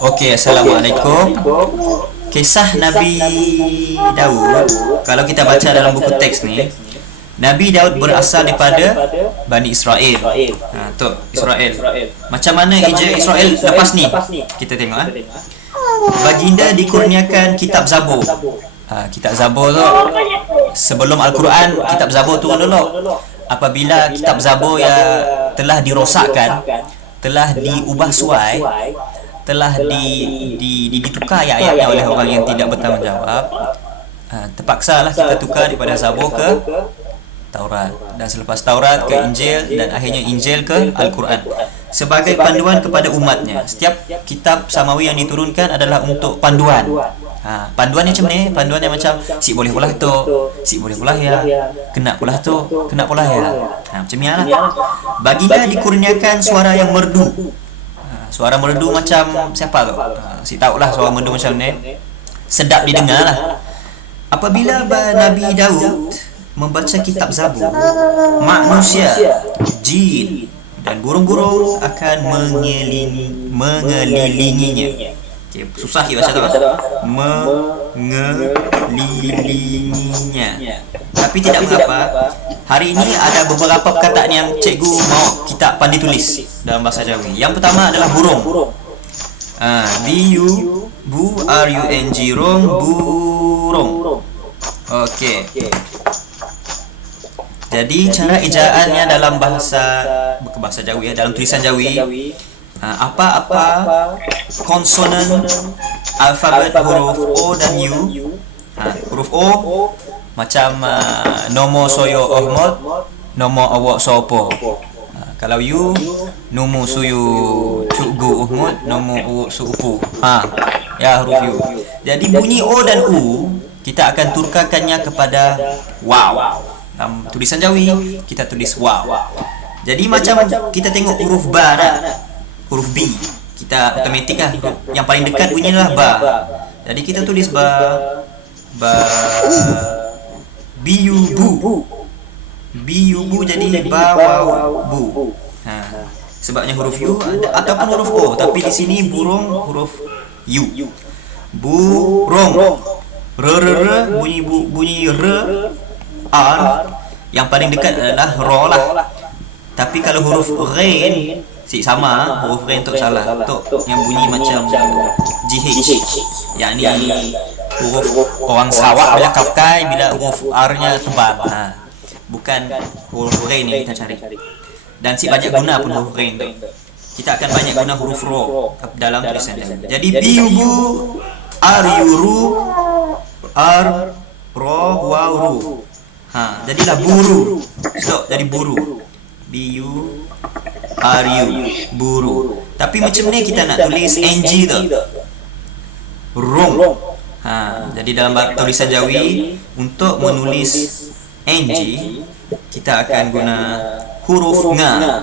Okey, Assalamualaikum. Kisah Nabi Daud, kalau kita baca dalam buku teks ni, Nabi Daud berasal daripada Bani Israel. Tu Israel. Macam mana eja Israel lepas ni? Kita tengok Baginda dikurniakan kitab Zabur. Kitab Zabur tu sebelum Al-Quran, kitab Zabur turun dulu. Apabila kitab Zabur yang telah dirosakkan, telah diubah suai, telah ditukar ayat-ayatnya oleh orang yang tidak bertanggungjawab, terpaksalah kita tukar daripada Zabur ke Taurat, dan selepas Taurat ke Injil, dan akhirnya Injil ke Al-Quran, sebagai panduan kepada umatnya. Setiap kitab samawi yang diturunkan adalah untuk panduan. Panduan yang macam ni, panduan yang macam si boleh pula tu, si boleh pula ya, kena pula tu, kena pula ya. Macam ni lah. Baginda dikurniakan suara yang merdu. Suara merdu macam siapa tu? Si tahulah suara merdu macam ni. Sedap didengar lah. Apabila Nabi Daud membaca kitab Zabur, manusia, jin dan burung-burung akan mengelilinginya. Okay, susah kita baca tu. Mengelilinginya. Tapi tidak mengapa. Hari ini ada beberapa perkataan yang cikgu mau kita pandai tulis dalam bahasa Jawi. Yang pertama adalah burung. B-U-R-U-N-G, burung. Okey. Jadi cara ejaannya dalam bahasa Jawi, dalam tulisan Jawi, apa-apa konsonan alfabet huruf O dan U. Huruf O macam nomo soyo Ahmad, nomo awak sopo. Kalau U, nomo suyu cugu Ahmad, nomo awak suupu. Ya, huruf U. Jadi bunyi O dan U kita akan turkakannya kepada wow. Dalam tulisan Jawi kita tulis wow. Jadi macam kita tengok huruf ba, huruf B, kita automatik lah. Yang paling dekat bunyilah ba. Jadi kita tulis ba, bu, jadi ba wow bu. Sebabnya huruf U ataupun huruf O, tapi di sini burung huruf U. Burung. Bunyi R, R. Yang paling dekat adalah ro lah. Tapi kalau huruf rain, sama huruf rain tu salah. Tu yang bunyi macam GH. Yang ni huruf orang Sarawak bila kafkai, bila huruf R-nya tebal. Bukan huruf rain ni kita cari. Dan si banyak guna pun huruf rain tu. Kita akan banyak guna huruf ro dalam tulisan. Jadi biubu, ariuru, ar, ro, wa, ru. Jadilah buru. Stop, jadi buru. B-U-R-U, buru. Tapi macam ni kita nak tulis NG tu, rung. Jadi dalam tulisan Jawi, untuk menulis NG kita akan guna huruf nga.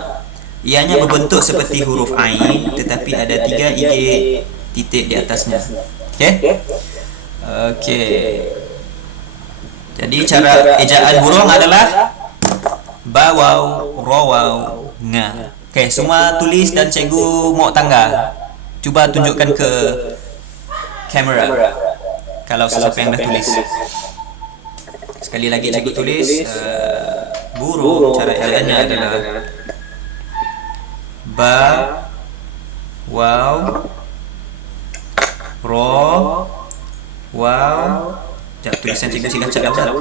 Ianya berbentuk seperti huruf ain, tetapi ada 3 igik titik di atasnya. Okey. Jadi cara ejaan burung adalah bawau, rawau, nga. Okey, semua tulis dan cikgu mau tangga. Cuba tunjukkan ke kamera kalau sesiapa yang dah tulis. Sekali lagi cikgu tulis burung, cara ejaannya adalah ba, wow, ro, wow. Tulisan cikgu sila cakap dah.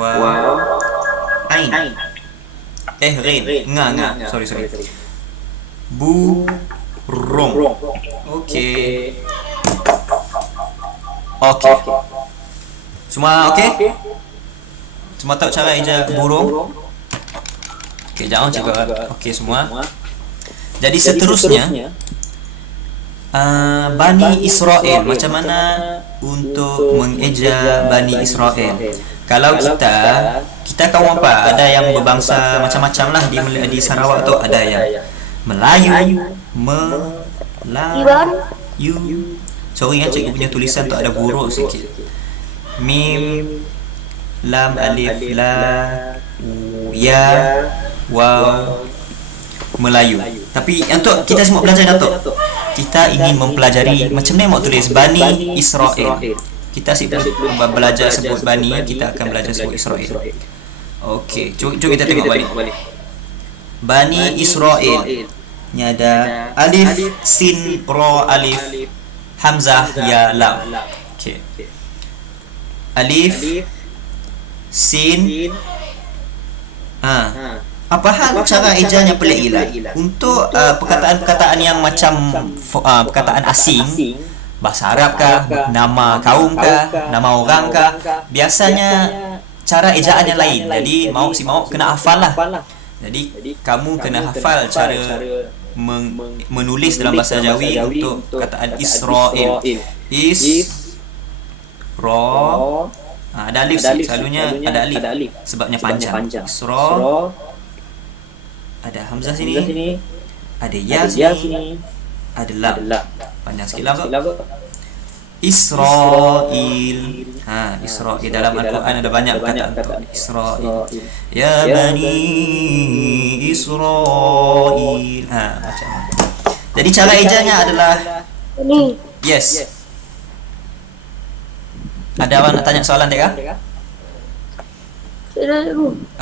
Wow. Ain. Rain. Nga. Sorry. Burung. Okey. Semua okey? Semua tahu cara eja burung? Okey, jangan cikgu. Okey semua. Jadi seterusnya Bani Israel, macam mana untuk mengeja Bani Israel? Kalau kita kaum apa? Ada yang berbangsa macam-macam lah di Sarawak tu. Ada yang Melayu. Sorry cikgu punya tulisan tu ada buruk sikit. Mim, lam, alif, la, ya, waw, Melayu. Tapi untuk kita semua belajar Datuk, kita ingin mempelajari macam mana nak tulis Bani Israel. Kita belajar sebut Bani, kita akan belajar sebut Israel. Okey, jom kita tengok balik. Bani Israel ni ada alif, sin, ra, alif, hamzah, ya, lam. Okey. Alif, sin, apa hal cara ejanya pelik gila untuk perkataan-perkataan yang macam perkataan asing, bahasa Arab kah, nama kaum kah, nama orang kah, biasanya cara ejaan yang lain. Jadi si mau kena hafal lah. Jadi kamu kena hafal cara menulis dalam bahasa Jawi untuk perkataan Israel. Ada alif sih, selalunya ada alif sebabnya panjang. Isra, ada hamzah sini, ada ya sini, ada lam. Panjang sikit lah. Israel. Israel dalam Al-Quran ada banyak perkataan untuk Israel. Ya Bani Israel. Macam mana. Jadi cara ejanya adalah yes. Ada awak nak tanya soalan dek kah?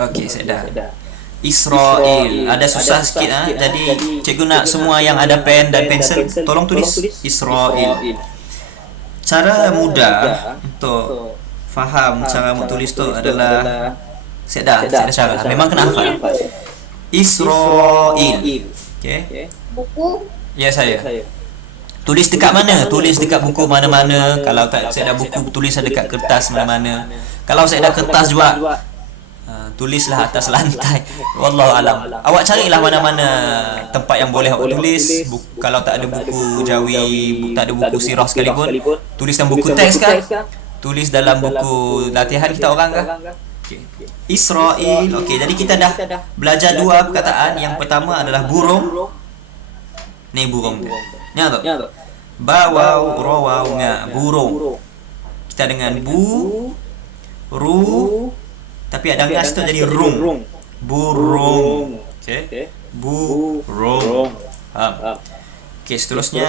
Okey, saya dah. Israel. Ada susah sikit Jadi cikgu nak semua yang ada pen dan pensel tolong tulis Israel. Cara mudah untuk faham cara mau tulis tu adalah saya dah cara. Memang kena hafal. Israel. Okey. Buku? Ya, saya. Tulis dekat mana? Tulis dekat buku mana-mana. Kalau tak saya dah buku, tulis dekat kertas mana-mana. Kalau saya dah kertas juga, tulislah atas lantai. Wallahu alam. Awak carilah mana-mana tempat yang boleh awak tulis. Kalau tak ada buku Jawi, tak ada buku sirah sekalipun, tulis dalam buku teks kan? Tulis dalam buku latihan kita orang kah? Okay. Israel. Okey, jadi kita dah belajar dua perkataan. Yang pertama adalah burung. Ni burung dia. Nya tu. Bawau, rawau, burung. Kita dengan ru, tapi ada ngas tu jadi rung. Burung. Okey. Burung. Okey, seterusnya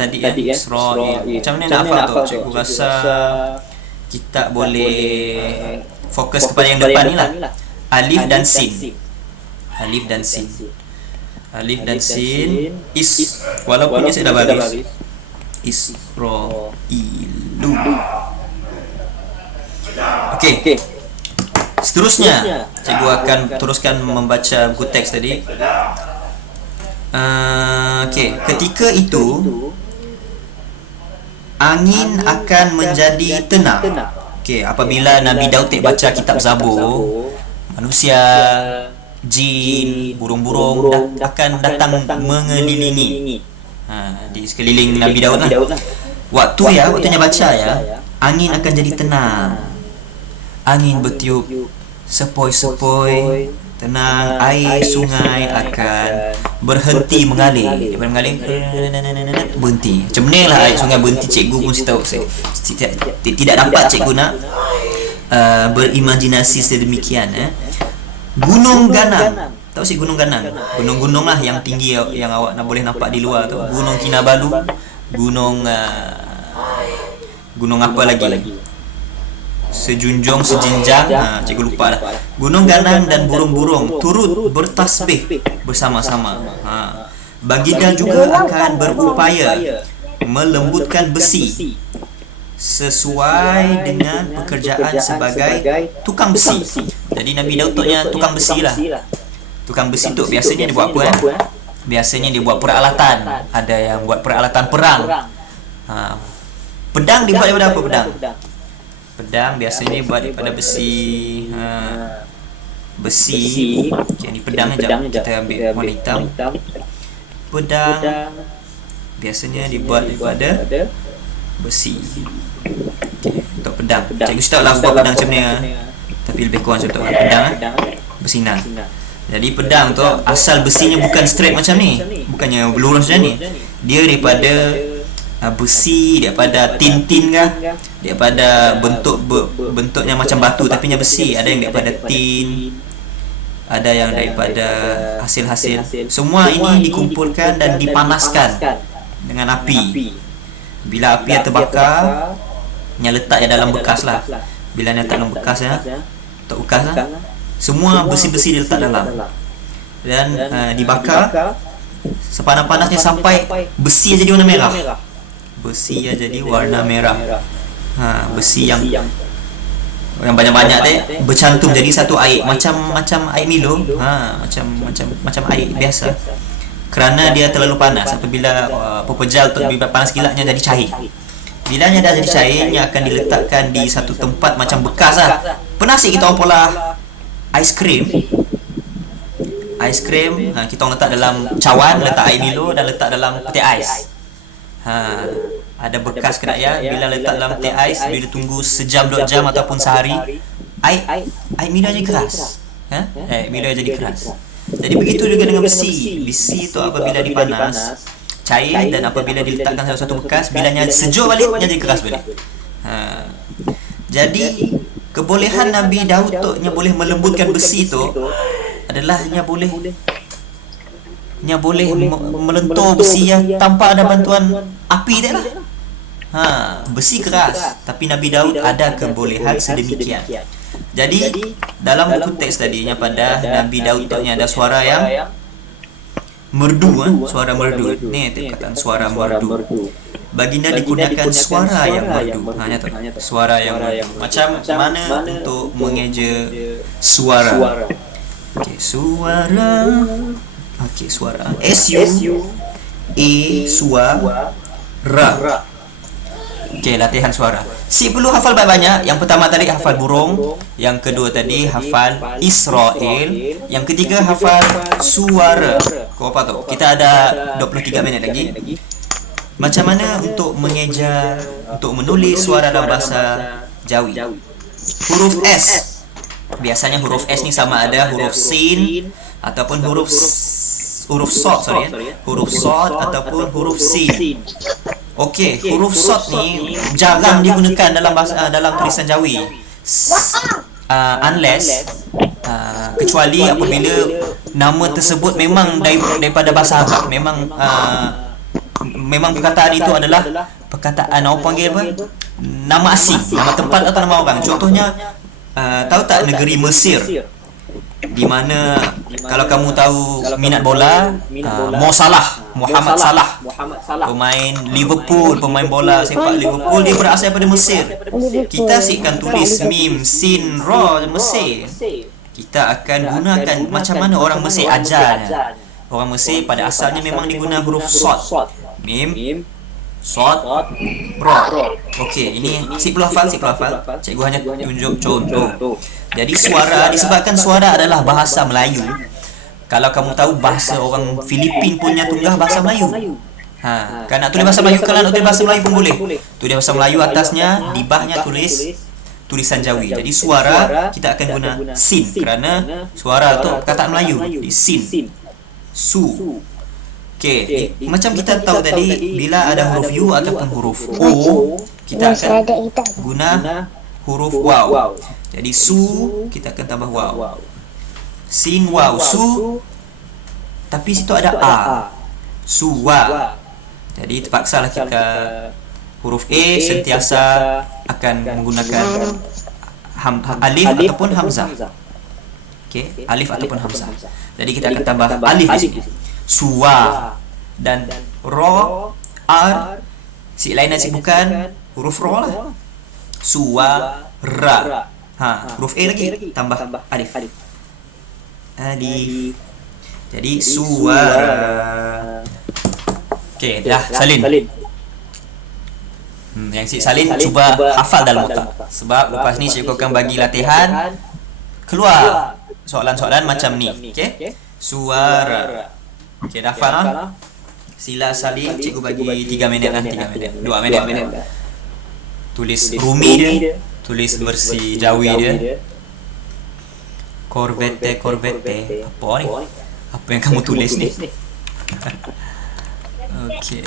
tadi Israel. Macam mana nak hafal tu? Cikgu rasa kita boleh fokus kepada yang depan ni lah. Alif dan sin. Walaupun dia saya dah baris. Israilu. Okey. Seterusnya cikgu akan teruskan membaca buku teks tadi. Okey, ketika itu angin akan menjadi tenang. Okey, apabila Nabi Daud baca kitab Zabur, manusia, jin, burung-burung akan datang mengelilingi di sekeliling Nabi Daud lah. Waktunya baca angin akan jadi tenang. Angin bertiup sepoi-sepoi, tenang. Air sungai akan berhenti mengalir. Daripada mengalir berhenti. Macam mana lah air sungai berhenti, cikgu pun tahu. Tidak dapat cikgu nak berimajinasi sedemikian. Gunung Ganang. Tahu sih Gunung Ganang? Gunung-gunung lah yang tinggi yang awak boleh nampak di luar tu. Gunung Kinabalu, gunung apa lagi? Sejunjung, sejenjang, cikgu lupa dah. Gunung Ganang dan burung-burung turut bertasbih bersama-sama. Baginda juga akan berupaya melembutkan besi sesuai dengan pekerjaan sebagai tukang besi. Jadi Nabi Daud tukang besi lah. Tukang besi tu biasanya dia buat apa? Biasanya dia buat peralatan. Ada yang buat peralatan perang. Pedang dibuat daripada apa pedang? Pedang biasanya buat daripada besi. Besi. Okay, ni pedang je. Kita ambil warna hitam. Pedang biasanya dibuat daripada besi. Okay, untuk pedang. Cikgu tahu lah buat pedang macam ni. Tapi lebih kurang contoh pedang bersinar. Jadi pedang tu asal besinya bukan straight macam ni. Bukannya lurus macam ni. Dia daripada besi, daripada tin kah, daripada bentuknya macam batu tapi nya besi. Ada yang daripada tin, ada yang daripada hasil-hasil. Semua ini dikumpulkan dan dipanaskan dengan api. Bila api yang terbakar, yang letak dalam bekas lah. Bila letak dalam bekas ya, letak bekas lah, semua besi-besi dia letak dalam. Dan dibakar sepanas-panasnya sampai besi jadi warna merah. Besi yang jadi warna merah. Besi yang banyak-banyak deh bercantum jadi satu air, macam air Milo, macam air biasa. Kerana dia terlalu panas, apabila pepejal tu bila panas gilanya jadi cair. Bilanya dah jadi cair, ia akan diletakkan di satu tempat macam bekas lah. Pernah sih kita orang pola ais krim. Kita orang letak dalam cawan, letak air Milo dan letak dalam peti ais. Ada bekas kedai ya. Bila letak dalam peti ais, bila tunggu sejam 2 jam ataupun sehari, air Milo jadi keras. Milo jadi keras. Jadi begitu juga dengan besi. Besi itu apabila dipanas cair, dan apabila diletakkan dalam satu bekas, bilanya sejuk balik dia jadi keras balik. Jadi kebolehan Nabi Daud tu nya boleh melembutkan besi tu adalah nya boleh melentur besi yang tanpa ada bantuan api dia lah. Besi keras, tapi Nabi Daud ada kebolehan sedemikian. Jadi dalam buku teks tadinya pada Nabi Daud tu ada suara yang merdu, suara merdu. Ni perkataan suara merdu. Baginda digunakan suara yang merdu. Suara yang merdu. Macam mana untuk mengeja suara? Okey, suara. Okey, suara. Suara. Okey, latihan suara. Si perlu hafal banyak-banyak. Yang pertama tadi hafal burung, yang kedua tadi hafal Israel, yang ketiga hafal suara. Kau apa tu? Kita ada 23 minit lagi. Macam mana untuk mengeja, untuk menulis suara dalam bahasa Jawi? Huruf S. Biasanya huruf S ni sama ada huruf sin ataupun huruf sod, huruf sod ataupun huruf sin. Okey, huruf sod ni jarang digunakan dalam bahasa, dalam tulisan Jawi. Unless kecuali apabila nama tersebut memang daripada bahasa Arab, memang perkataan itu adalah perkataan orang panggil apa? Nama asing, nama tempat atau nama orang. Contohnya tahu tak negeri Mesir, di mana kalau kamu tahu minat bola, Muhammad Salah, pemain Liverpool, pemain bola sepak Liverpool, dia berasal daripada Mesir. Kita asyikkan tulis mim sin ra Mesir. Kita akan gunakan macam mana orang Mesir ajarnya. Orang Mesir pada asalnya memang diguna huruf sod. Mim, sod, ra. Okey, ini sip hafal. Cikgu hanya tunjuk contoh. Jadi suara, disebabkan suara adalah bahasa Melayu. Kalau kamu tahu bahasa orang Filipin punya tunggah bahasa Melayu. Kan nak tulis bahasa Melayu, kalau nak tulis bahasa Melayu pun boleh. Tulis bahasa Melayu, atasnya di bawahnya tulis tulisan Jawi. Jadi suara kita akan guna sin, kerana suara tu perkataan Melayu. Di sin, su. Okey, macam kita tahu tadi, bila ada huruf U ataupun huruf O, kita akan guna huruf waw. Jadi su kita akan tambah waw. Sin waw su, tapi situ ada a. Suwa. Jadi terpaksalah kita huruf A sentiasa akan menggunakan alif ataupun hamzah. Okey, alif ataupun hamzah. Jadi kita akan tambah alif di sini. Suwa dan ro, ar, si lain dan si bukan huruf ro lah. Suara. Huruf A lagi tambah alif. Alif. Jadi suara. Okey, dah salin. Yang si salin cuba hafal dalam otak. Sebab lepas ni cikgu akan bagi latihan keluar soalan-soalan macam ni. Okey? Suara. Okey, dah hafal ah? Sila salin, cikgu bagi 3 minit lah, 3 minit. 2 minit. Tulis Rumi dia, tulis versi Jawi dia. Corvette. Apa ni? Apa yang kamu tulis ni? Okey.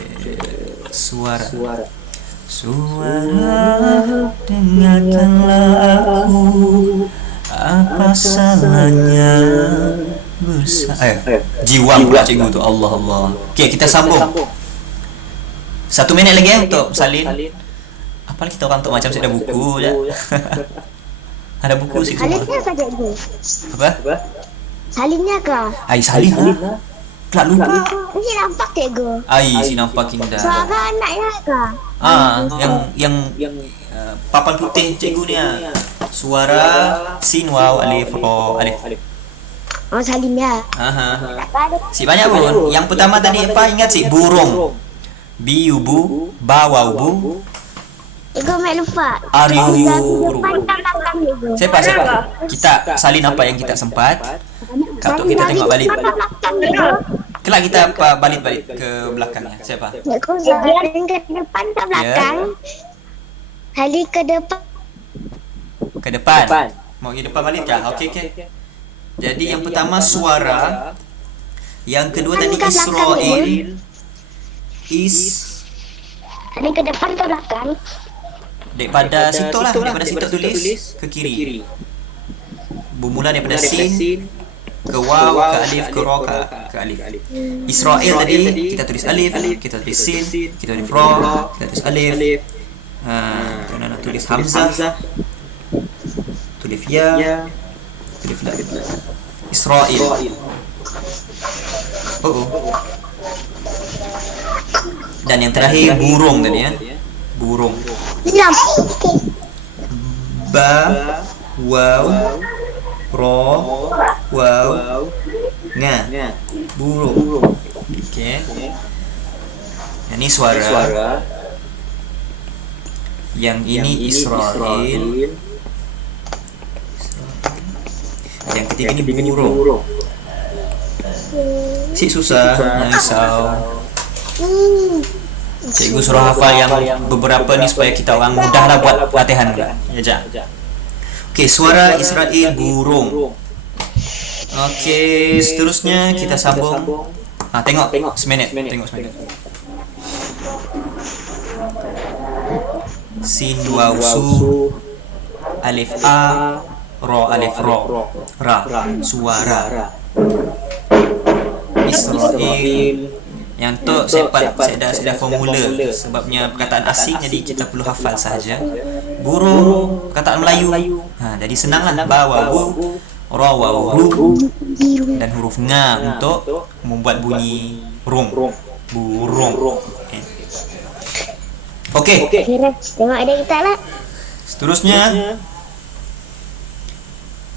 Suara, dengarkanlah aku, apa salahnya bersama. Jiwa pula cikgu tu. Allah. Okey, kita sambung. 1 minit lagi untuk salin. Apa kita orang tu macam ada buku je. Ada buku sih semua. Salinnya kah cikgu? Apa? Salinnya kah? Ai salin lah. Kelak lupa. Ini nampak cikgu. Ai si nampak indah. Suara anaknya kah? Yang papan putih cikgu ni suara sin waw alif ro alif. Oh, salinnya. Si banyak pun. Yang pertama tadi apa ingat si burung. Biubu, bawaubu, Cikgu mak lupa. ariuru. Depan belakang cikgu. Siapa? Kita salin apa yang kita sempat. Kalau kita tengok balik. Kelak kita balik ke belakangnya. Siapa? Cikgu salin ke depan ke belakang. Salin ke depan. Ke depan. Mau ke depan balik kah? Okey. Jadi yang pertama suara. Yang kedua tadi Israel. Salin ke depan ke belakang. Daripada situ lah. Daripada situ tulis ke kiri. Bermula daripada sin ke waw, ke alif, ke ro, ke alif. Israel tadi kita tulis alif, kita tulis sin, kita tulis ro, kita tulis alif. Kita nak tulis hamzah, tulis ya, tulis lam. Israel. Dan yang terakhir burung tadi ya. Burung. Ba, waw, ro, waw, nga. Burung. Okey. Yang ini suara. Yang ini Israel. Yang ketiga ini burung. Si susah, jangan risau. Cikgu suruh hafal yang beberapa ni supaya kita orang mudahlah buat latihan ni. Ya, ja. Okey, suara Israel burung. Okey, seterusnya kita sambung. Tengok seminit. Tengok seminit. Sin waw su alif a ro alif ro ra suara Israel. Yang tu saya dah formula sebabnya perkataan asing jadi kita perlu hafal saja. Burung perkataan Melayu. Jadi senanglah bawa bu ra wa ru dan huruf nga untuk membuat bunyi rung. Burung. Okey. Tengok ada kita lah. Seterusnya,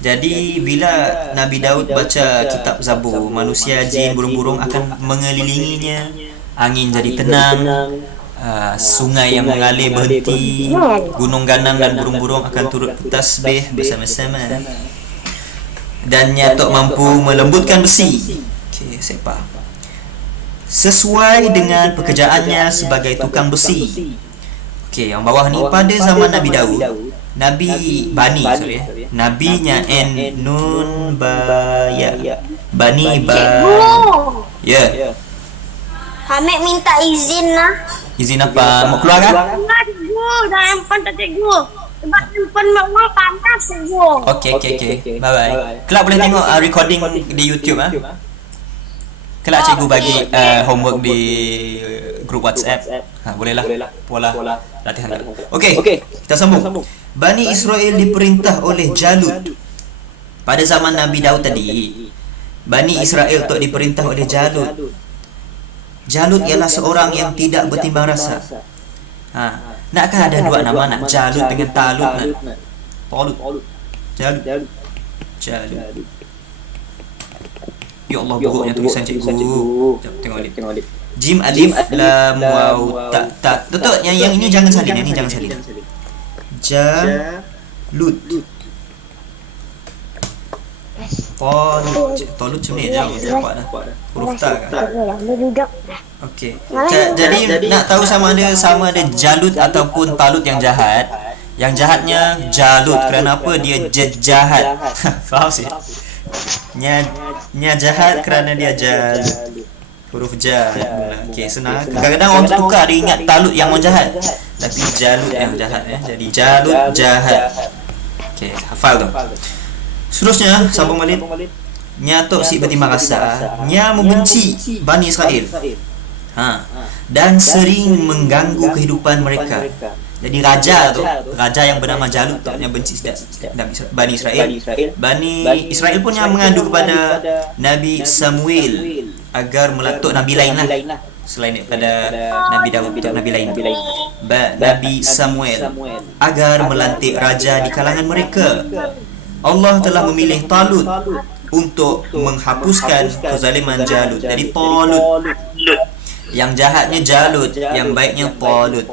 jadi bila Nabi Daud baca kitab Zabur, manusia, jin, burung-burung akan mengelilinginya. Angin jadi tenang, sungai yang mengalir berhenti, gunung ganang dan burung-burung akan turut bertasbih bersama-sama. Dan nyatok mampu melembutkan besi. Okey, siapa? Sesuai dengan pekerjaannya sebagai tukang besi. Okey, yang bawah ni pada zaman Nabi Daud. Nabi Bani, Nabinya N Nun Ba Ya. Bani Ba. Ya. Hamid minta izin lah. Izin apa? Mau keluar kan? Enggak cikgu, dah handphone tak cikgu. Sebab handphone mak orang panas cikgu. Okey. Bye bye. Kelak boleh tengok recording di YouTube Kelak cikgu bagi homework di grup WhatsApp. Bolehlah. Pola latihan. Okey, kita sambung. Bani Israel diperintah oleh Jalut. Pada zaman Nabi Daud tadi, Bani Israel tu diperintah oleh Jalut. Jalut ialah seorang yang tidak bertimbang rasa. Nakkah ada dua nama nak? Jalut dengan Talut nak? Talut. Jalut. Ya Allah, buruknya tulisan cikgu. Tengok alif. Jim alif lam waw ta. Betul. Yang ini jangan salin. Jalut. Talut macam ni je dapat dah. Huruf ta kan? Okey. Jadi nak tahu sama ada Jalut ataupun Talut yang jahat. Yang jahatnya Jalut. Kerana apa? Dia jahat. Faham sih? Nya jahat kerana dia Jalut. Huruf ja. Okey, senang. Kadang-kadang orang tukar dia ingat Talut yang orang jahat. Tapi Jalut yang jahat Jadi Jalut jahat. Okey, hafal tu. Seterusnya sambung balik. Nya tok si bertimbang rasa. Nya membenci Bani Israel. Dan sering mengganggu kehidupan mereka. Jadi raja yang bernama Jalut tu yang benci Bani Israel. Bani Israel pun yang mengadu kepada Nabi Samuel agar meletup nabi lain lah selain daripada Nabi Daud, untuk nabi lain, Nabi Samuel, agar melantik raja di kalangan mereka. Allah telah memilih Talut untuk menghapuskan kezaliman Jalut. Jadi Talut, yang jahatnya Jalut, yang baiknya Talut.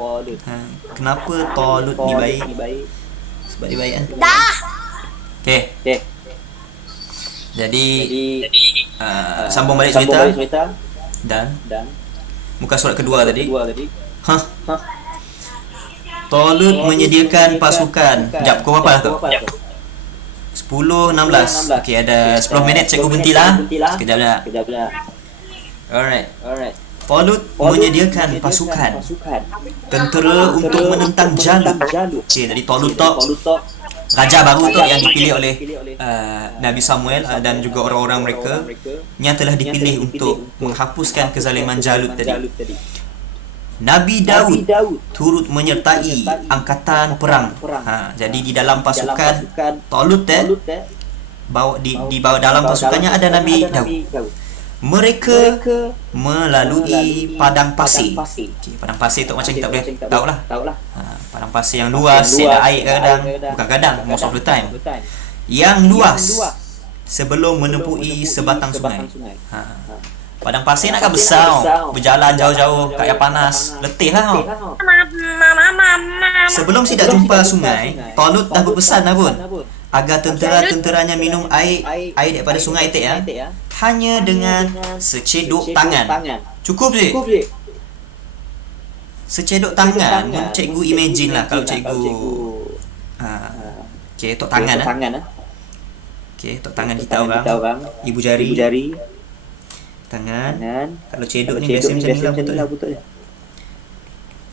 Kenapa Talut ni baik? Sebab dia baik kan? Okey. Jadi sambung balik cerita. Dan muka surat kedua tadi. Talut menyediakan pasukan. Sekejap, pukul berapa lah tu? 10.16. Okey, ada 10 minit, cikgu berhentilah. Sekejap dah. Alright. Talut menyediakan pasukan tentera untuk menentang Jalut. Okey, jadi Talut tu raja baru tu yang dipilih oleh Nabi Samuel dan juga orang-orang mereka yang telah dipilih untuk menghapuskan kezaliman Jalut tadi. Nabi Daud turut menyertai angkatan perang. Jadi di dalam pasukan Talut di bawah dalam pasukannya ada Nabi Daud. Mereka melalui padang pasir. Padang pasir tu macam kita boleh tahu lah. Padang pasir yang luas, ada air kadang-kadang, most of the time, yang luas sebelum menempuhi sebatang sungai. Padang pasir nak kan besar, berjalan jauh-jauh kat air panas, letih lah. Sebelum sidak jumpa sungai, Talut dah berpesan dah pun agar tentera-tenteranya minum air daripada sungai itu hanya dengan secedok tangan. Cukup je. Secedok tangan. Cikgu imagine lah kalau cikgu okey, tok tangan okey, tok tangan kita orang, ibu jari tangan. Kalau cedok ni biasa macam ni lah, betul.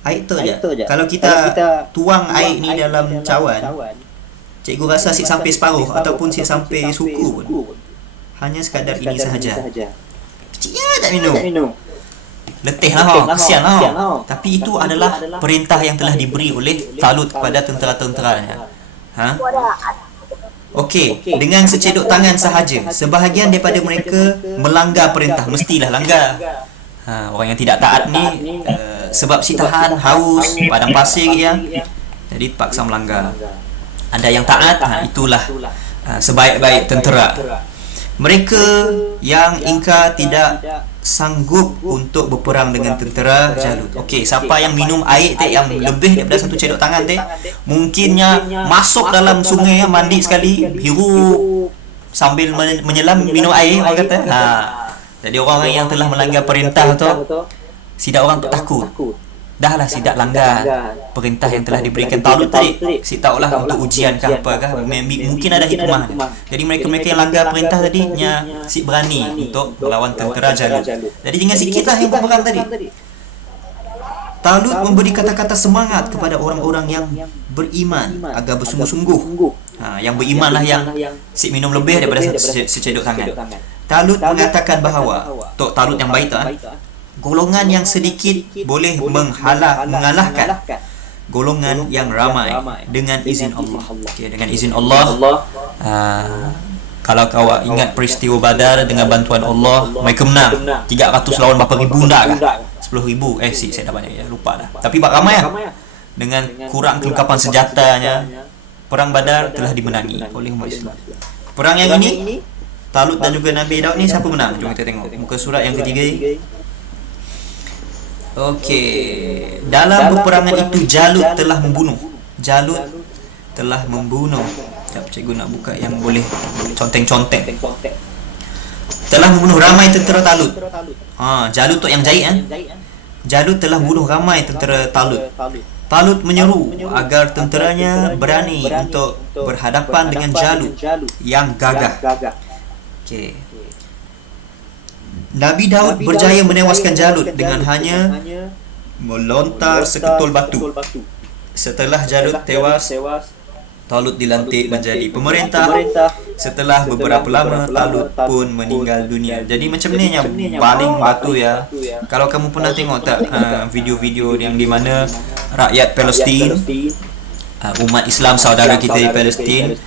Air tu je. Kalau kita tuang air ni dalam cawan, cikgu rasa asyik sampai separuh ataupun asyik sampai suku pun. Hanya sekadar ini sahaja. Kecil tak minum. Letih lah, kesian lah. Tapi itu adalah perintah yang telah diberi oleh Talut kepada tentera-tenteranya. Okey, dengan secedok tangan sahaja, sebahagian daripada mereka melanggar perintah. Mestilah langgar. Orang yang tidak taat ni sebab si tahan, haus, padang pasir ya, jadi paksa melanggar. Ada yang taat, itulah sebaik-baik tentera. Mereka yang ingkar tidak sanggup untuk berperang dengan tentera Jalut. Okey, siapa yang minum air yang lebih daripada satu cedok tangan mungkinnya masuk dalam sungai, mandi sekali, hirup sambil menyelam minum air, orang kata. Jadi orang yang telah melanggar perintah tu, sidak orang tu takut. Dahlah sidak langgar perintah yang telah diberikan Talut tadi. Si tahulah untuk ujian ke apakah, mungkin ada hikmah. Jadi mereka-mereka yang langgar perintah tadi si berani untuk melawan tentera Jalut. Jadi jangan sikitlah yang berperang tadi. Talut memberi kata-kata semangat kepada orang-orang yang beriman agar bersungguh-sungguh. Yang beriman lah yang si minum lebih daripada secedok tangan. Talut mengatakan bahawa Talut yang baik golongan yang sedikit boleh mengalahkan golongan yang ramai dengan izin Allah. Okay, dengan izin Allah. Kalau kau ingat peristiwa Badar, dengan bantuan Allah mereka menang 300 lawan berapa ribu dah kah? 10,000. Saya dah banyak lupa dah. Tapi ramai dengan kurang kelengkapan senjatanya, perang Badar telah dimenangi oleh umat Islam. Perang yang ini Talut dan juga Nabi Daud ni siapa menang? Jom kita tengok muka surat yang ketiga. Okey, dalam peperangan itu Jalut telah membunuh. Sekejap, cikgu nak buka yang boleh conteng-conteng. Telah membunuh ramai tentera Talut. Jalut tu yang jahit Jalut telah bunuh ramai tentera Talut. Talut menyeru agar tenteranya berani untuk berhadapan dengan Jalut yang gagah. Okey. Nabi Daud berjaya menewaskan Jalut dengan hanya melontar seketul batu. Setelah Jalut tewas, Talut dilantik menjadi pemerintah. Setelah beberapa lama Talut pun meninggal dunia. Jadi macam ni yang baling batu ya. Kalau kamu pernah tengok tak video-video yang di mana rakyat Palestin, umat Islam saudara kita di Palestin,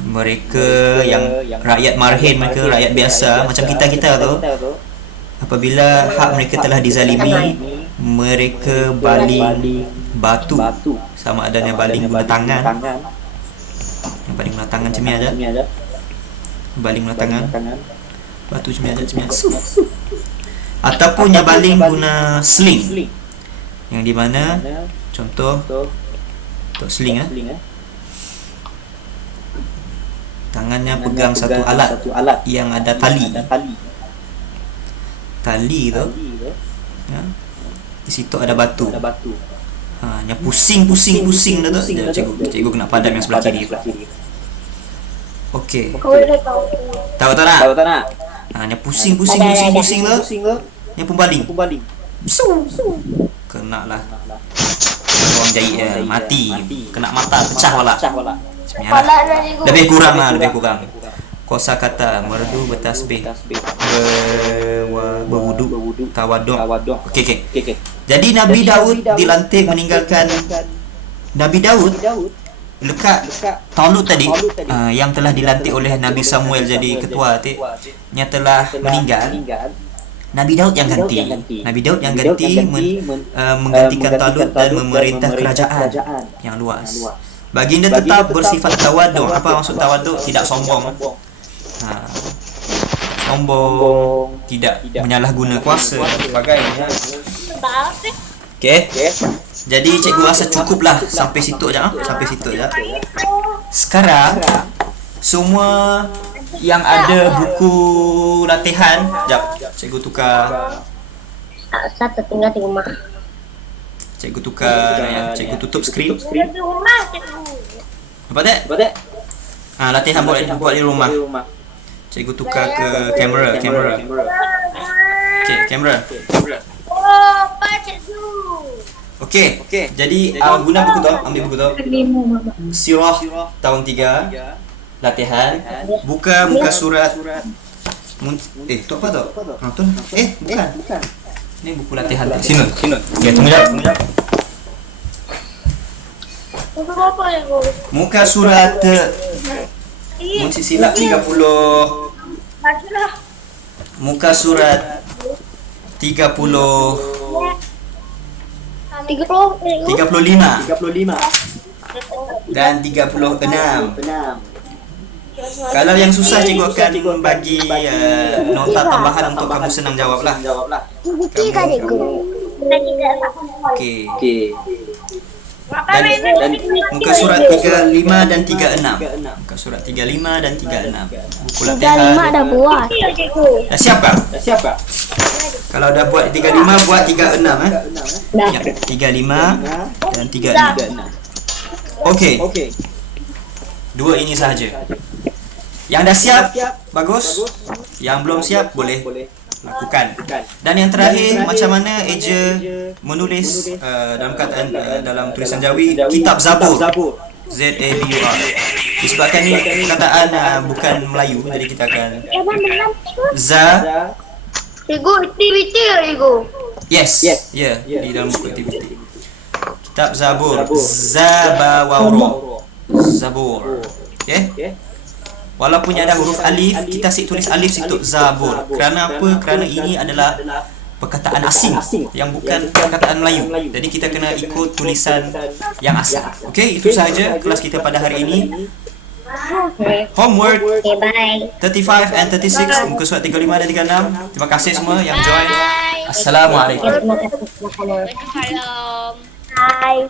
mereka yang rakyat marhin, mereka rakyat biasa macam kita tu, apabila hak mereka telah dizalimi, mereka baling batu, sama adanya baling guna tangan, yang baling guna tangan macam ni aja, baling guna tangan batu macam ni aja, ataupun yang baling guna sling, yang di mana contoh untuk sling tangannya pegang satu alat yang ada tali tu ya. Di situ ada batu. Yang pusing dah tu. Cikgu kena padam yang sebelah kiri tu. Okey. Tahu tak nak? Yang pusing tu. Yang pembaling. Kena lah. Orang jahit mati. Kena mata pecah pula. Lebih kurang. Kosa kata merdu, bertasbih, berwuduk, tawaduk. Okey. Jadi Nabi Daud dilantik meninggalkan Nabi Daud lekat Talut tadi, yang telah dilantik oleh Nabi Samuel jadi ketua nya telah meninggal. Nabi Daud yang ganti. Menggantikan Talut dan memerintah kerajaan yang luas. Baginda tetap bersifat tawaduk. Apa maksud tawaduk? Tidak sombong. Tidak menyalahguna kuasa dan sebagainya. Okey. Jadi cikgu rasa cukuplah sampai situ aja. Sekarang semua yang ada buku latihan, jap, cikgu tukar. Satu tinggal di rumah. Cikgu tukar ya, cikgu tutup skrin. Apa tak? Latihan buat di rumah. Cikgu tukar ke kamera. Okey, kamera. Oh, Pak Cikgu. Okey. Jadi guna buku tu, ambil buku tu. Sirah tahun 3. Latihan. Buka muka surat. Tu apa tu? Tu. Bukan. Ni buku latihan. Sini. Okey, tunggu jap. Apa Cikgu? Muka surat Munci silap 30. Bacalah. Muka surat 30 35 dan 36. Kalau yang susah cikgu akan bagi nota tambahan untuk kamu senang jawablah. Okey. Dan muka surat 35 dan 36. Muka surat 35 dan 36. Buku latihan. 35 dah buat. Dah siap tak? Kalau dah buat 35, buat 36 Dah. Ya, 35 dan 36. Okey. Dua ini sahaja. Yang dah siap, bagus. Yang belum siap, boleh lakukan. Dan yang terakhir, macam mana eja menulis dalam tulisan Jawi kitab Zabur. Z-A-B-U-R. Disebabkan ni perkataan bukan Melayu, jadi kita akan Cikgu, aktiviti ya Cikgu? Yes. Di dalam buku aktiviti. Kitab Zabur. Zabur. Okay. Walaupun ada huruf alif, kita tulis alif situ Zabur. Kerana apa? Kerana ini adalah perkataan asing yang bukan perkataan Melayu. Jadi kita kena ikut tulisan yang asing. Okey, itu sahaja kelas kita pada hari ini. Homework Okay, bye. 35 and 36, muka surat 35 dan 36. Terima kasih semua yang join. Assalamualaikum. Terima kasih. Waalaikumsalam. Bye.